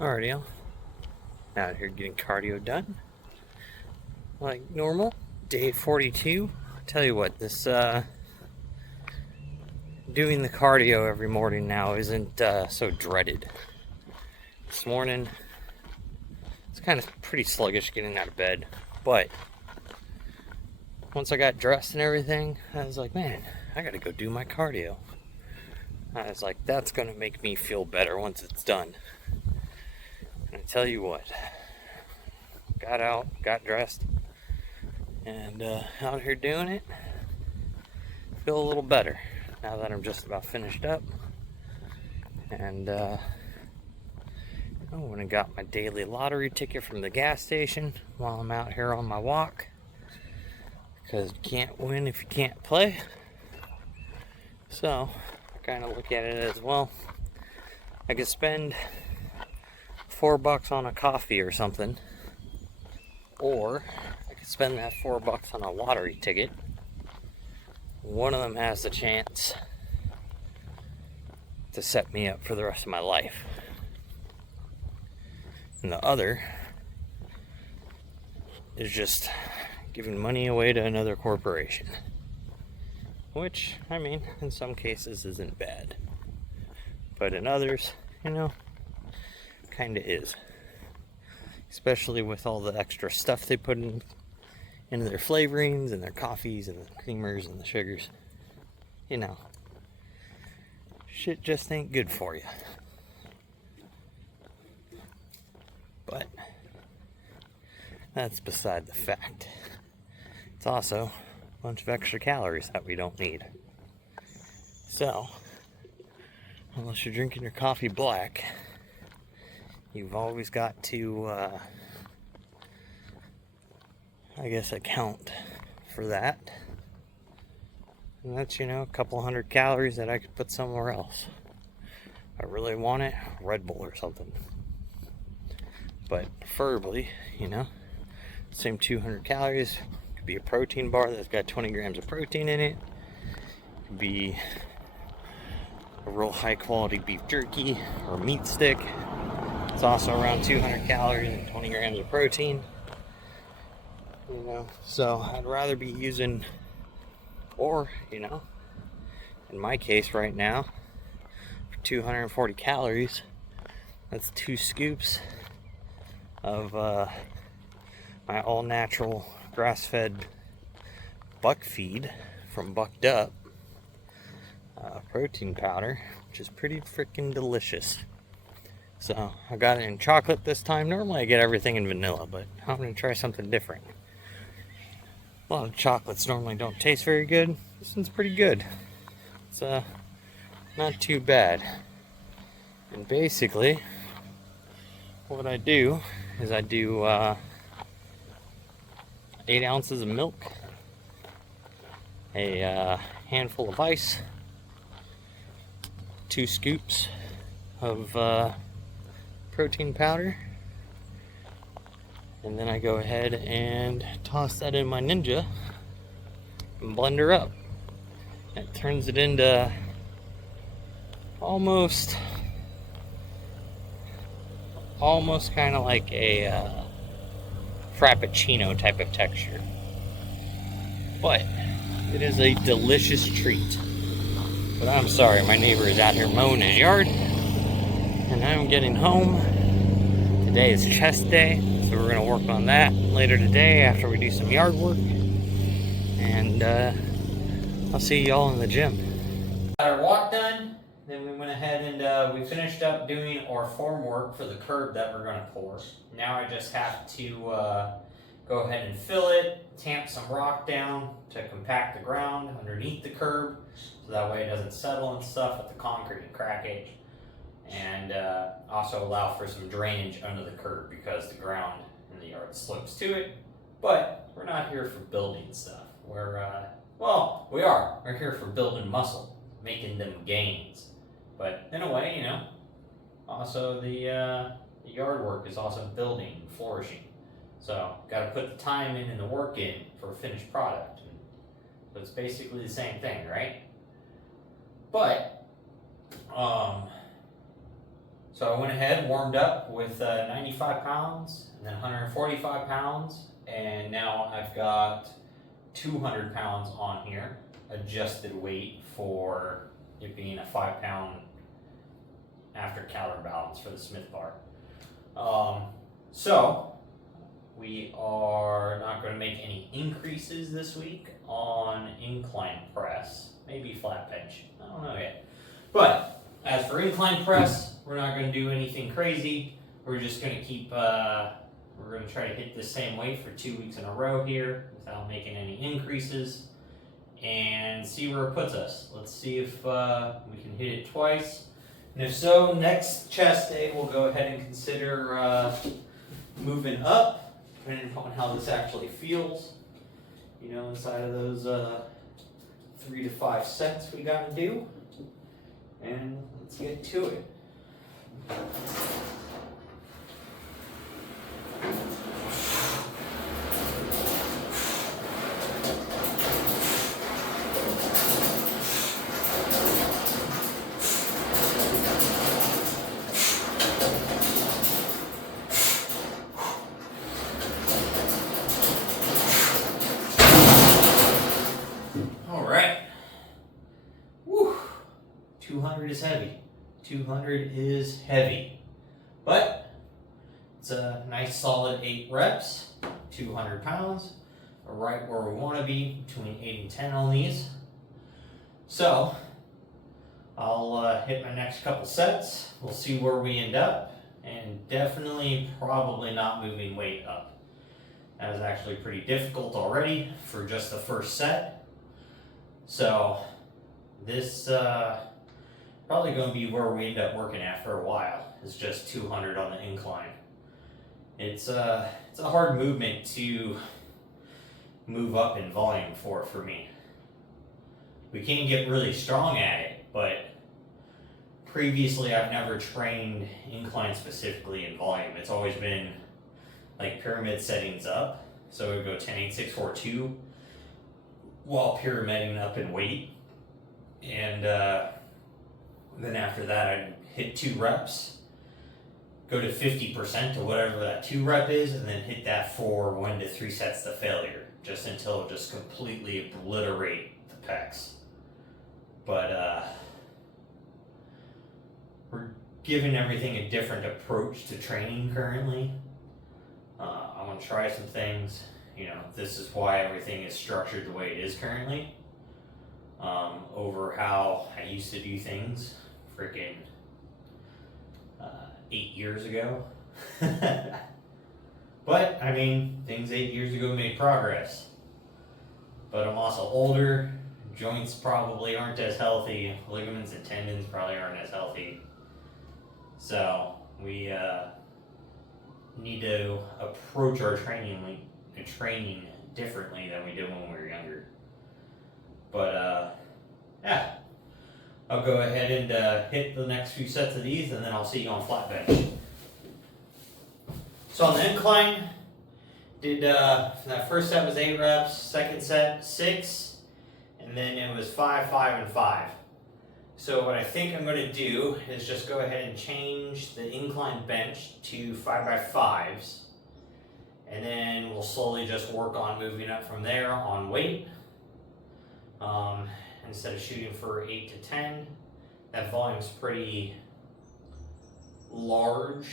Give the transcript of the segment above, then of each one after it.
Alrighty, out here getting cardio done like normal. Day 42. Tell you what, this doing the cardio every morning now isn't so dreaded. This morning, it's kind of pretty sluggish getting out of bed, but once I got dressed and everything, I was like, man, I gotta go do my cardio. I was like, that's gonna make me feel better once it's done. And I tell you what, got out, got dressed, and out here doing it, feel a little better now that I'm just about finished up. And I went and got my daily lottery ticket from the gas station while I'm out here on my walk, because you can't win if you can't play. So I kind of look at it as, well, I could spend $4 on a coffee or something, or I could spend that $4 on a lottery ticket. One of them has the chance to set me up for the rest of my life, and the other is just giving money away to another corporation, which, I mean, in some cases isn't bad, but in others, kind of is, especially with all the extra stuff they put into their flavorings and their coffees and the creamers and the sugars. Shit just ain't good for you. But that's beside the fact. It's also a bunch of extra calories that we don't need. So, unless you're drinking your coffee black, you've always got to, account for that. And that's, a couple hundred calories that I could put somewhere else. If I really want it, Red Bull or something. But preferably, same 200 calories. Could be a protein bar that's got 20 grams of protein in it. Could be a real high quality beef jerky or meat stick. It's also around 200 calories and 20 grams of protein. So I'd rather be using, or, in my case right now, for 240 calories, that's 2 scoops of my all-natural grass-fed buck feed from Bucked Up protein powder, which is pretty freaking delicious. So I got it in chocolate this time. Normally I get everything in vanilla, but I'm going to try something different. A lot of chocolates normally don't taste very good. This one's pretty good. It's not too bad. And basically, what I do is I do 8 ounces of milk, a handful of ice, 2 scoops of protein powder, and then I go ahead and toss that in my Ninja and blend her up. It turns it into almost kind of like a frappuccino type of texture. But it is a delicious treat. But I'm sorry, my neighbor is out here mowing his yard, and I'm getting home. Today is chest day, so we're going to work on that later today after we do some yard work. And I'll see y'all in the gym. Got our walk done. Then we went ahead and we finished up doing our form work for the curb that we're going to pour. Now I just have to go ahead and fill it, tamp some rock down to compact the ground underneath the curb, so that way it doesn't settle and stuff with the concrete and crack it. And also allow for some drainage under the curb because the ground in the yard slopes to it. But we're not here for building stuff. We are. We're here for building muscle, making them gains. But in a way, also the yard work is also building and flourishing. So got to put the time in and the work in for a finished product. So it's basically the same thing, right? But So I went ahead, warmed up with 95 pounds and then 145 pounds, and now I've got 200 pounds on here, adjusted weight for it being a 5-pound after counterbalance for the Smith bar. So we are not going to make any increases this week on incline press, maybe flat bench, I don't know yet. But as for incline press, we're not going to do anything crazy. We're just going to keep, we're going to try to hit the same weight for 2 weeks in a row here without making any increases and see where it puts us. Let's see if we can hit it twice. And if so, next chest day we'll go ahead and consider moving up, depending upon how this actually feels. You know, inside of those 3 to 5 sets we got to do. And let's get to it. All right. Woo. 200 is heavy. 200 is heavy. But it's a nice solid 8 reps, 200 pounds, right where we want to be, between 8 and 10 on these. So I'll hit my next couple sets. We'll see where we end up, and definitely probably not moving weight up. That was actually pretty difficult already for just the first set. So this probably going to be where we end up working at for a while. It's just 200 on the incline. It's a hard movement to move up in volume for me. We can get really strong at it, but previously I've never trained incline specifically in volume. It's always been like pyramid settings up. So we go 10, 8, 6, 4, 2 while pyramiding up in weight. And then after that I'd hit 2 reps, go to 50% to whatever that 2 rep is, and then hit that for 1 to 3 sets to failure, just until it just completely obliterate the pecs. But we're giving everything a different approach to training currently. I'm going to try some things. You know, this is why everything is structured the way it is currently, over how I used to do things freaking 8 years ago. But, I mean, things 8 years ago made progress. But I'm also older, joints probably aren't as healthy, ligaments and tendons probably aren't as healthy. So, we need to approach our training differently than we did when we were younger. But, yeah. I'll go ahead and hit the next few sets of these, and then I'll see you on flat bench. So on the incline, did that first set was 8 reps, second set 6, and then it was 5, 5, and 5. So what I think I'm going to do is just go ahead and change the incline bench to 5x5s, and then we'll slowly just work on moving up from there on weight. Instead of shooting for 8 to 10, that volume's pretty large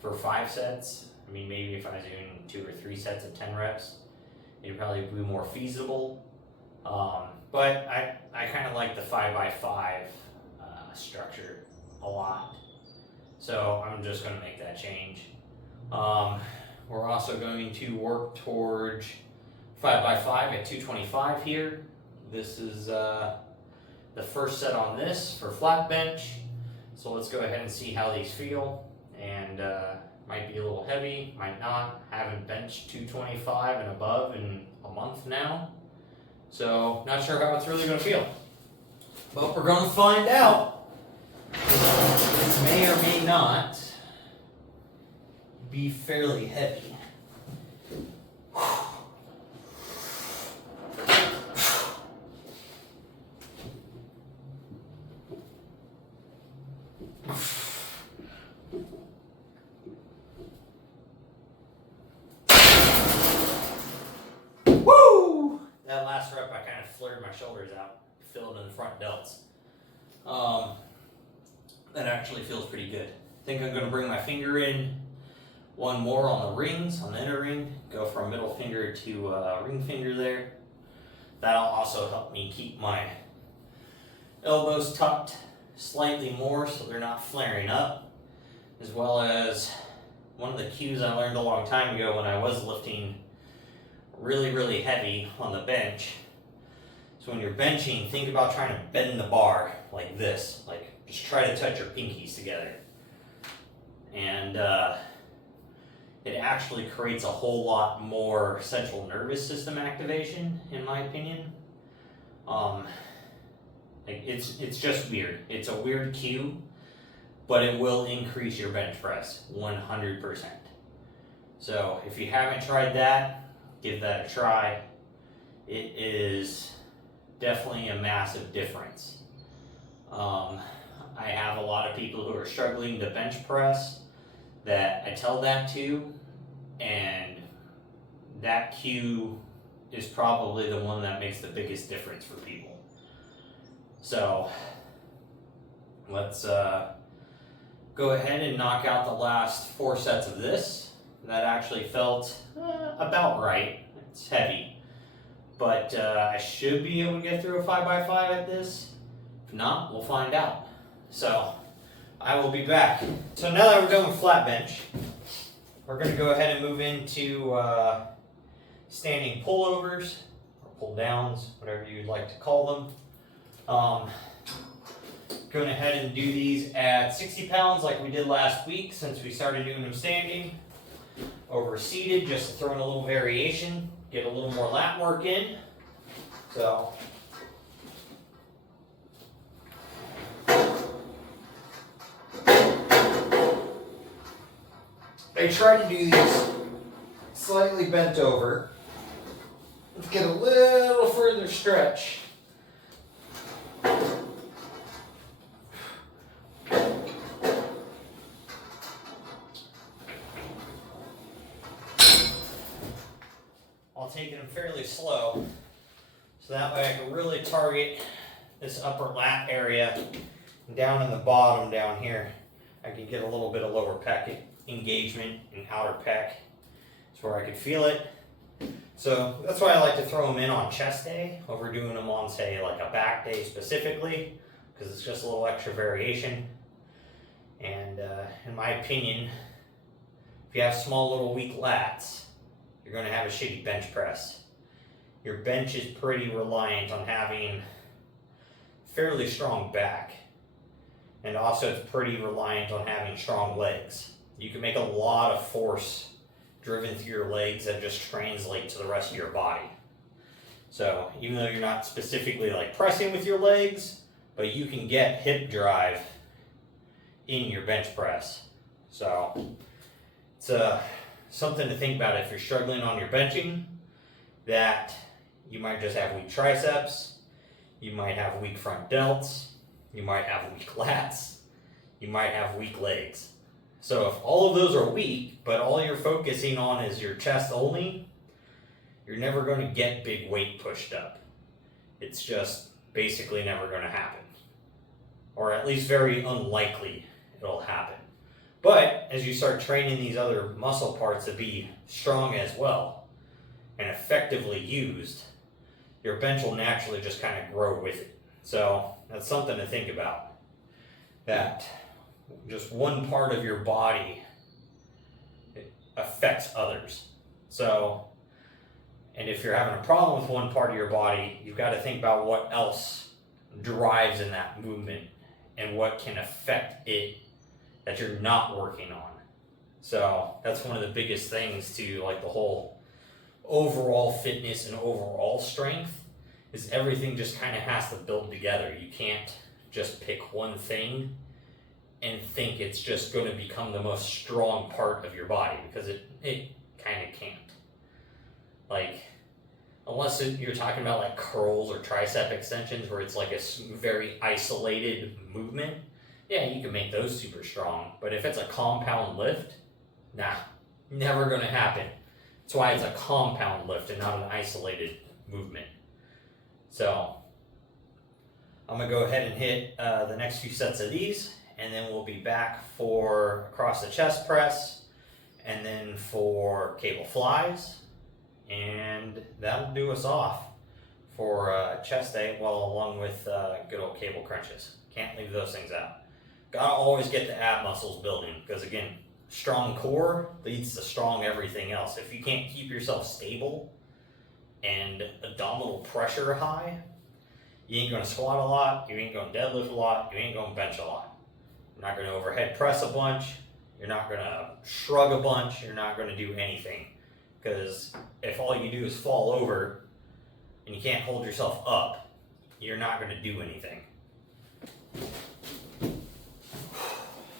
for 5 sets. I mean, maybe if I was doing 2 or 3 sets of 10 reps, it'd probably be more feasible. But I kind of like the 5x5 structure a lot. So I'm just going to make that change. We're also going to work towards 5x5 at 225 here. This is the first set on this for flat bench. So let's go ahead and see how these feel. And might be a little heavy, might not. Haven't benched 225 and above in a month now. So not sure how it's really going to feel. But we're going to find out. This may or may not be fairly heavy. shoulders out, fill it in the front delts. That actually feels pretty good. I think I'm going to bring my finger in one more on the rings, on the inner ring, go from middle finger to ring finger there. That'll also help me keep my elbows tucked slightly more so they're not flaring up, as well as one of the cues I learned a long time ago when I was lifting really heavy on the bench. So when you're benching, think about trying to bend the bar like this, like just try to touch your pinkies together. And it actually creates a whole lot more central nervous system activation, in my opinion. It's just weird. It's a weird cue, but it will increase your bench press 100%. So if you haven't tried that, give that a try. It is definitely a massive difference. I have a lot of people who are struggling to bench press that I tell that to, and that cue is probably the one that makes the biggest difference for people. So let's go ahead and knock out the last 4 sets of this. That actually felt about right. It's heavy, but I should be able to get through a 5x5 at this. If not, we'll find out. So I will be back. So now that we're done with flat bench, we're going to go ahead and move into standing pullovers or pull downs, whatever you'd like to call them. Going ahead and do these at 60 pounds like we did last week, since we started doing them standing. Over seated, just to throw in a little variation, get a little more lat work in. So I try to do these slightly bent over. Let's get a little further stretch. I'll take them fairly slow, so that way I can really target this upper lat area. And down in the bottom down here, I can get a little bit of lower pec engagement and outer pec. It's where I can feel it. So that's why I like to throw them in on chest day over doing them on, say, like a back day specifically, because it's just a little extra variation. And in my opinion, if you have small little weak lats, you're going to have a shitty bench press. Your bench is pretty reliant on having fairly strong back, and also it's pretty reliant on having strong legs. You can make a lot of force driven through your legs that just translate to the rest of your body. So even though you're not specifically like pressing with your legs, but you can get hip drive in your bench press. So it's something to think about if you're struggling on your benching, that you might just have weak triceps, you might have weak front delts, you might have weak lats, you might have weak legs. So if all of those are weak, but all you're focusing on is your chest only, you're never going to get big weight pushed up. It's just basically never going to happen. Or at least very unlikely it'll happen. But as you start training these other muscle parts to be strong as well and effectively used, your bench will naturally just kind of grow with it. So that's something to think about. That just one part of your body affects others. So, and if you're having a problem with one part of your body, you've got to think about what else drives in that movement and what can affect it that you're not working on. So that's one of the biggest things to like the whole overall fitness and overall strength, is everything just kind of has to build together. You can't just pick one thing and think it's just going to become the most strong part of your body, because it kind of can't. Like, unless you're talking about like curls or tricep extensions where it's like a very isolated movement, yeah, you can make those super strong. But if it's a compound lift, nah, never going to happen. That's why it's a compound lift and not an isolated movement. So I'm gonna go ahead and hit the next few sets of these, and then we'll be back for across the chest press, and then for cable flies, and that'll do us off for chest day, well, along with good old cable crunches. Can't leave those things out. Gotta always get the ab muscles building, because again, strong core leads to strong everything else. If you can't keep yourself stable and abdominal pressure high, you ain't gonna squat a lot, you ain't gonna deadlift a lot, you ain't gonna bench a lot. You're not gonna overhead press a bunch, you're not gonna shrug a bunch, you're not gonna do anything. Because if all you do is fall over and you can't hold yourself up, you're not gonna do anything.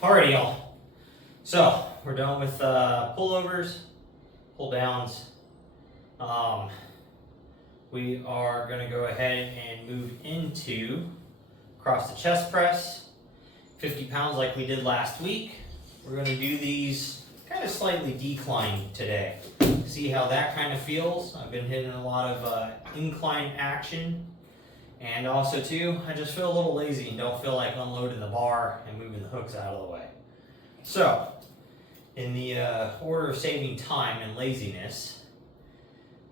Alrighty, y'all. So we're done with pullovers, pull downs. We are going to go ahead and move into across the chest press, 50 pounds like we did last week. We're going to do these kind of slightly declined today. See how that kind of feels. I've been hitting a lot of incline action. And also too, I just feel a little lazy and don't feel like unloading the bar and moving the hooks out of the way. So, in the order of saving time and laziness,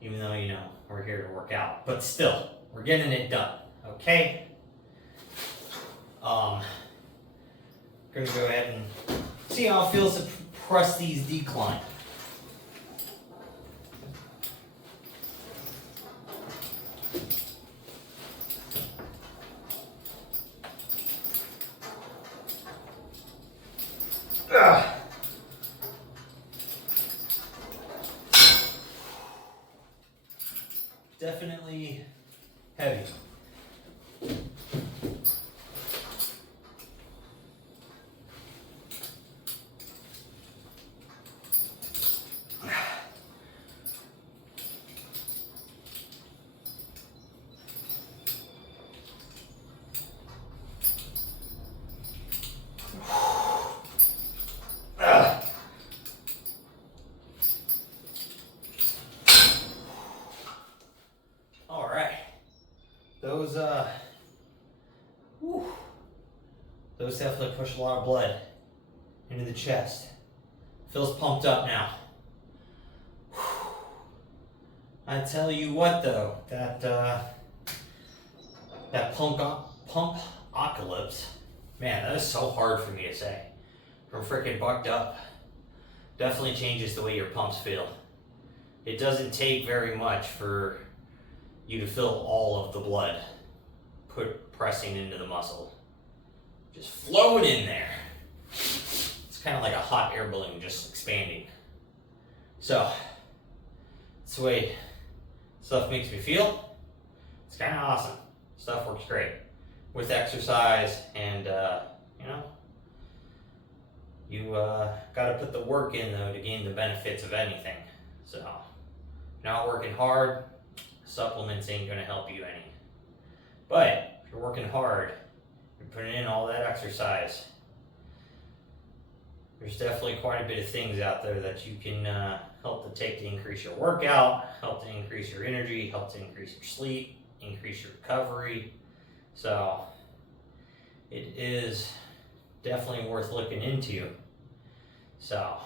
even though, you know, we're here to work out, but still, we're getting it done, okay? Gonna go ahead and see how it feels to press these decline. Definitely heavy. Those definitely push a lot of blood into the chest. Feels pumped up now. I tell you what though, that pump apocalypse, man, that is so hard for me to say. From freaking bucked up. Definitely changes the way your pumps feel. It doesn't take very much for you to feel all of the blood pressing into the muscle. Just flowing in there. It's kind of like a hot air balloon just expanding. So, that's the way stuff makes me feel. It's kind of awesome. Stuff works great with exercise, and you know, you got to put the work in though to gain the benefits of anything. So, if you're not working hard, supplements ain't gonna help you any. But if you're working hard, you're putting in all that exercise, there's definitely quite a bit of things out there that you can help to take to increase your workout, help to increase your energy, help to increase your sleep, increase your recovery. So it is definitely worth looking into. So,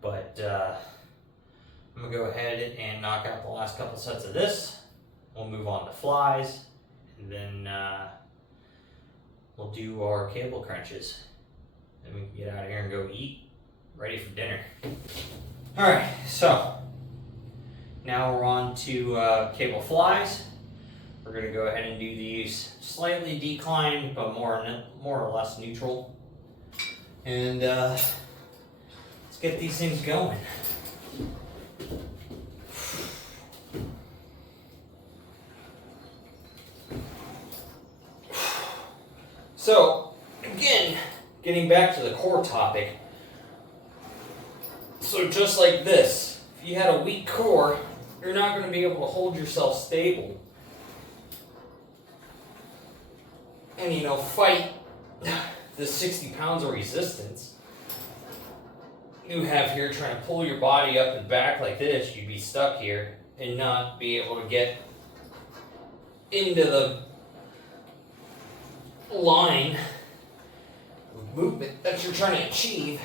but I'm gonna go ahead and knock out the last couple sets of this. We'll move on to flies, and then we'll do our cable crunches. Then we can get out of here and go eat, ready for dinner. All right, so now we're on to cable flies. We're gonna go ahead and do these slightly declined, but more or less neutral. And let's get these things going. So, again, getting back to the core topic. So just like this, if you had a weak core, you're not going to be able to hold yourself stable. And, you know, fight the 60 pounds of resistance you have here trying to pull your body up and back like this. You'd be stuck here and not be able to get into the line of movement that you're trying to achieve.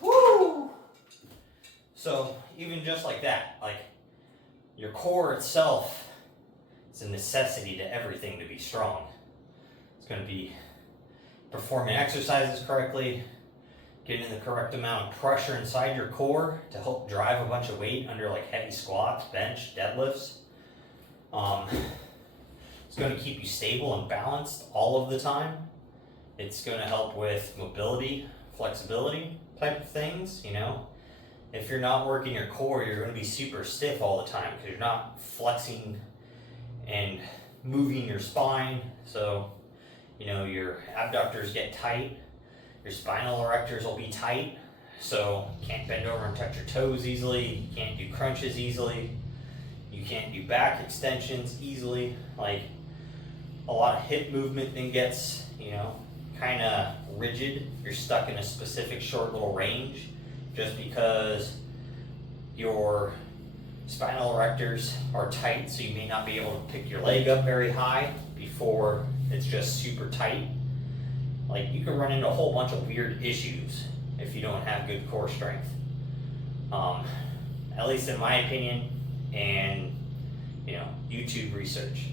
Woo! So even just like that, like your core itself is a necessity to everything to be strong. It's going to be performing exercises correctly, getting the correct amount of pressure inside your core to help drive a bunch of weight under like heavy squats, bench, deadlifts. It's going to keep you stable and balanced all of the time. It's going to help with mobility, flexibility type of things, you know. If you're not working your core, you're going to be super stiff all the time because you're not flexing and moving your spine. So, you know, your abductors get tight, your spinal erectors will be tight, so you can't bend over and touch your toes easily, you can't do crunches easily, you can't do back extensions easily. Like, a lot of hip movement then gets, you know, kind of rigid. You're stuck in a specific short little range just because your spinal erectors are tight, so you may not be able to pick your leg up very high before it's just super tight. Like, you can run into a whole bunch of weird issues if you don't have good core strength. At least in my opinion, and you know, YouTube research.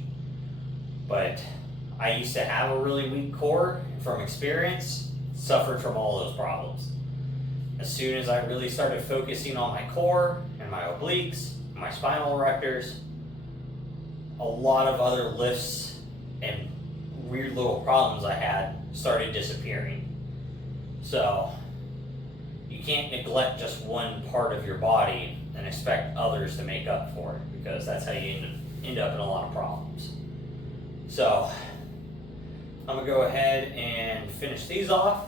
But I used to have a really weak core, and from experience, suffered from all those problems. As soon as I really started focusing on my core and my obliques, my spinal erectors, a lot of other lifts and weird little problems I had started disappearing. So you can't neglect just one part of your body and expect others to make up for it, because that's how you end up in a lot of problems. So I'm gonna go ahead and finish these off,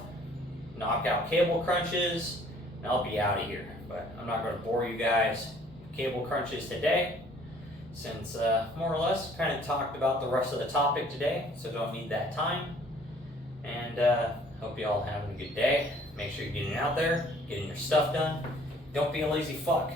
knock out cable crunches, and I'll be out of here. But I'm not gonna bore you guys with cable crunches today, since more or less kind of talked about the rest of the topic today, so don't need that time. And hope you all having a good day. Make sure you're getting out there, getting your stuff done. Don't be a lazy fuck.